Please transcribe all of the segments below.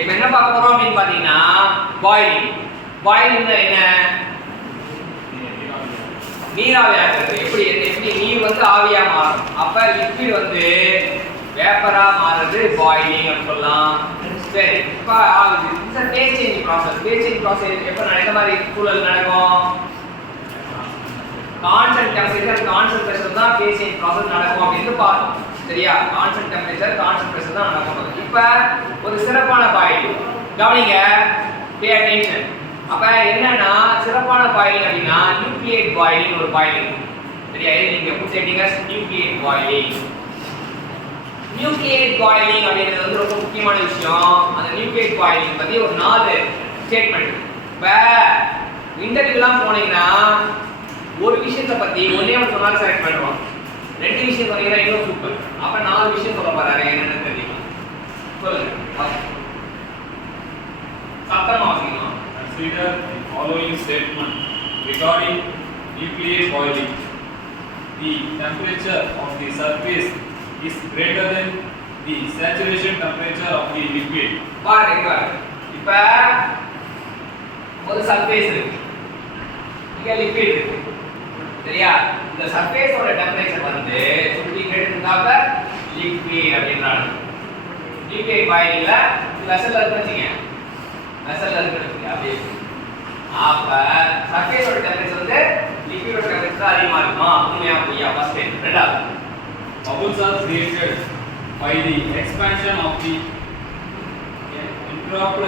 இப்போ என்ன பார்க்க போறோம் அப்படின்னு பாத்தீங்கன்னா பாயிலிங். பாயிலிங்னா என்ன? நீராவியாக்குறது. எப்படி நீர் வந்து ஆவியா மாறும். அப்ப லிக்விட் வந்து வேப்பரா மாறுறது பாயிலிங் அப்படி சொல்லலாம். சரி, இப்போ ஆகுது. இந்த phase change process. Phase change process எப்போ நடக்கிற மாதிரி சூழல் நடக்கும்? கான்ஸ்டன்ட் டெம்பரேச்சர் கான்ஸ்டன்ட் பிரஷர் தான் ஃபேஸ் சேஞ்ச் ப்ராசஸ் நடக்கும் அப்படின்னு பார்த்தோம். சரியா? கான்ஸ்டன்ட் டெம்பரேச்சர் கான்ஸ்டன்ட் பிரஷர் தான் நடக்கும். இப்போ ஒரு சிறப்பான பாயிலிங் கவனிங்க, பே அட்டென்ஷன். அப்ப என்னன்னா சிறப்பான பாயிலிங் அப்படின்னா நியூக்ளியேட் பாயிலிங் ஒரு பாயிலிங். சரியா? இது நீங்க புடிச்சிட்டீங்க நியூக்ளியேட் பாயிலிங். நியூக்ளியேட் பாயிலிங் அப்படிங்கிறது வந்து ரொம்ப முக்கியமான விஷயம். அந்த நியூக்ளியேட் பாயிலிங் பத்தி ஒரு 4 ஸ்டேட்மெண்ட். இப்ப இன்டர்வியூலாம் போனீங்கன்னா ஒரு விஷயத்தை பத்தி ஒண்ணே ஒன்று சொன்னாலும் செலக்ட் பண்ணுவோம். 2 விஷயம் சொன்னீங்கன்னா இன்னும் சூப்பர். அப்ப 4 விஷயம் சொல்ல போறாரு, என்னன்னு தெரியும் சொல்லுங்க. சத்தமா வாசிக்கணும். Consider the following statement regarding nuclear boiling. The temperature of the surface is greater than the saturation temperature of the liquid. பாருங்க, இப்ப ஒரு சர்ஃபேஸ் இருக்கு, இங்க லிக்விட் இருக்கு. சரியா? இந்த சர்ஃபேஸோட டெம்பரேச்சர் வந்து சுத்தி கேட்டுட்டாக்க லிக்விட் அப்படின்றாங்க. லிக்விட் பாயிலிங்ல வெசல்ல இருக்குங்க, வெசல்ல இருக்கு அப்படியே. அப்ப சர்ஃபேஸோட டெம்பரேச்சர் வந்து லிக்விடோட டெம்பரேச்சர் அதிகமா இருக்குமா? உண்மையா பொய்யா? First time. ரெண்டாவது, Bubbles are created by the expansion of the entrapped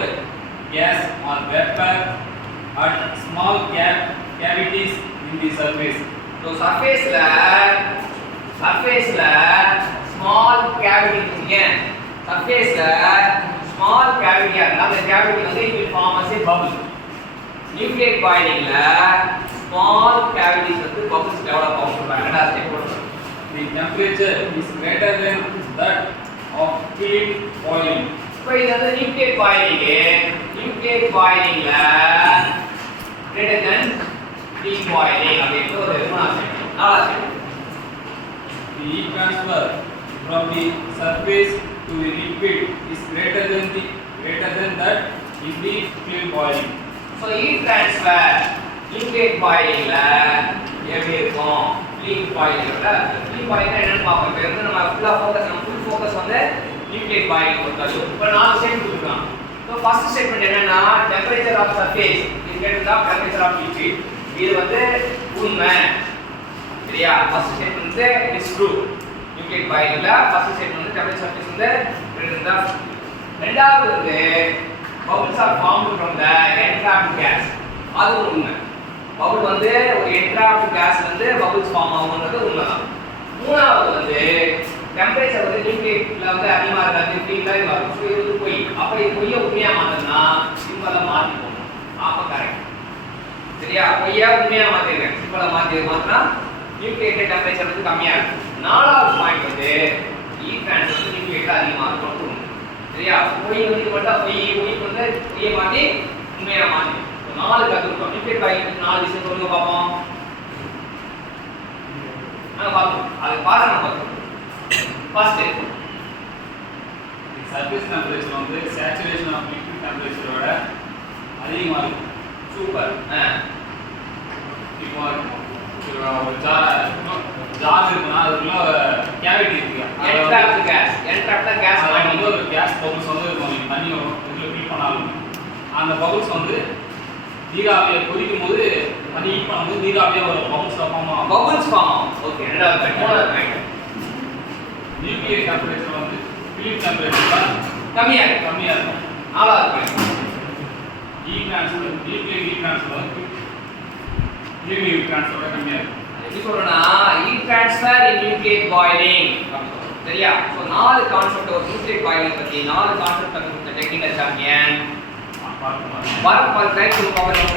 gas or vapor at small cavities in the surface. So சர்ஃபேஸ்ல ஸ்மால் கேவிட்டி இருக்குங்க. சர்ஃபேஸ்ல ஸ்மால் கேவிட்டியா இருந்தா அந்த கேவிட்டி வந்து it will form as a bubble. Nucleate பாயிலிங்ல small cavities வந்து bubbles develop ஆகும் சொல்றாங்க. ரெண்டாவது ஸ்டெப் போடுறோம். The temperature is greater than that of clean boiling. இப்போ இது வந்து நியூக்ளியேட் பாயிலிங்ல greater than clean boiling அப்படிங்கிற ஒரு மூணாவது ஸ்டெப். நாலாவது step, The heat transfer from the surface to the liquid is greater than that in the clean boiling. So heat transfer nucleate பாயிலிங்ல எப்படி இருக்கும்? க்ளீன் பாயிலிங்கோட க்ளீன் பாயிலிங் என்னன்னு பார்ப்போம். இப்போ வந்து நம்ம ஃபுல் ஃபோக்கஸ் வந்து நியூக்ளியேட் பாயிலிங் பொறுத்தது. இப்போ 4 ஸ்டெப் கொடுக்குறோம். ஸோ ஃபர்ஸ்ட் ஸ்டேட்மெண்ட் என்னன்னா temperature of surface is greater than temperature of liquid. இது வந்து உண்மை. சரியா? ஃபர்ஸ்ட் ஸ்டேட்மெண்ட் வந்து இஸ் ட்ரூ. நியூக்ளியேட் பாயிலிங்ல ஃபர்ஸ்ட் ஸ்டேட்மெண்ட் வந்து டெம்பரேச்சர் சர்ஃபேஸ் வந்து கிரேட்டர் than. ரெண்டாவது வந்து bubbles are formed from the entrapped gas. அது உண்மை. பபிள் வந்து ஒரு entrapped gas வந்து bubbles form ஆகும்ன்றது உண்மைதான். மூணாவது வந்து டெம்பரேச்சர் வந்து நியூக்ளியேட்ல வந்து அதிகமா இருக்காது, ஃப்ரீல வரும். ஸோ இது வந்து பொய். அப்ப இது பொய்யை உண்மையா மாத்தணும்னா சிம்பிளா மாத்தி போகணும். அப்ப கரெக்ட். சரியா? பொய்யா உண்மையா மாத்திருக்கேன். சிம்பிளா மாத்தினா நியூக்ளியேட் டெம்பரேச்சர் வந்து கம்மியா இருக்கும். நாலாவது பாயிண்ட் வந்து ஹீட் ட்ரான்ஸ்ஃபர் வந்து நியூக்ளியேட்ல அதிகமா இருக்கும். சரியா? பொய் வந்து இது மட்டும் பொய்க்கு வந்து பொய்யை மாத்தி உண்மையா மாத்தி 4 கத்துக்கிட்டோம். நியூக்ளியேட் பாயிலிங் 4 விஷயம் சொல்லுங்க பாப்போம். பார்த்தோம். அது பாருங்க பார்த்தோம். ஃபர்ஸ்ட் The surface temperature வந்து saturation of liquid temperature ஓட அதிகமா இருக்கும். சூப்பர். இப்போ ஒரு ஜார் இருக்குன்னா அதுக்குள்ள கேவிட்டி இருக்கு. என்ட்ராப்ட் கேஸ் அது வந்து ஒரு கேஸ் பபிள்ஸ் வந்து இருக்கும். நீங்க தண்ணி இதுல ஃபில் பண்ணாலும் அந்த பபிள்ஸ் வந்து நீராவியை கொதிக்கும் போது தண்ணி ஹீட் பண்ணும்போது நீராவியா ஒரு பபிள்ஸ் ஃபார்ம் ஆகும். பபிள்ஸ் ஃபார்ம் ஆகும். ஓகே. ரெண்டாவது பாயிண்ட். மூணாவது பாயிண்ட், நியூக்ளியர் டெம்பரேச்சர் வந்து ஃபிலிம் டெம்பரேச்சர் கம்மியா இருக்கும். நாலாவது point, heat transfer nuclear heat transfer வந்து ஃபிலிம் ஹீட் ட்ரான்ஸ்ஃபர் கம்மியா இருக்கும். எப்படி சொல்றேன்னா ஹீட் ட்ரான்ஸ்ஃபர் இன் நியூக்ளியேட் பாயிலிங். சரியா? ஸோ 4 கான்செப்ட் ஒரு நியூக்ளியேட் பாயிலிங் பத்தி 4 கான்செப்ட் பத்தி டெக்னிக்கல் சாம்பியன் பார்க்கலாம். வரப்போ ட்ரை பண்ணி பார்க்கலாம்.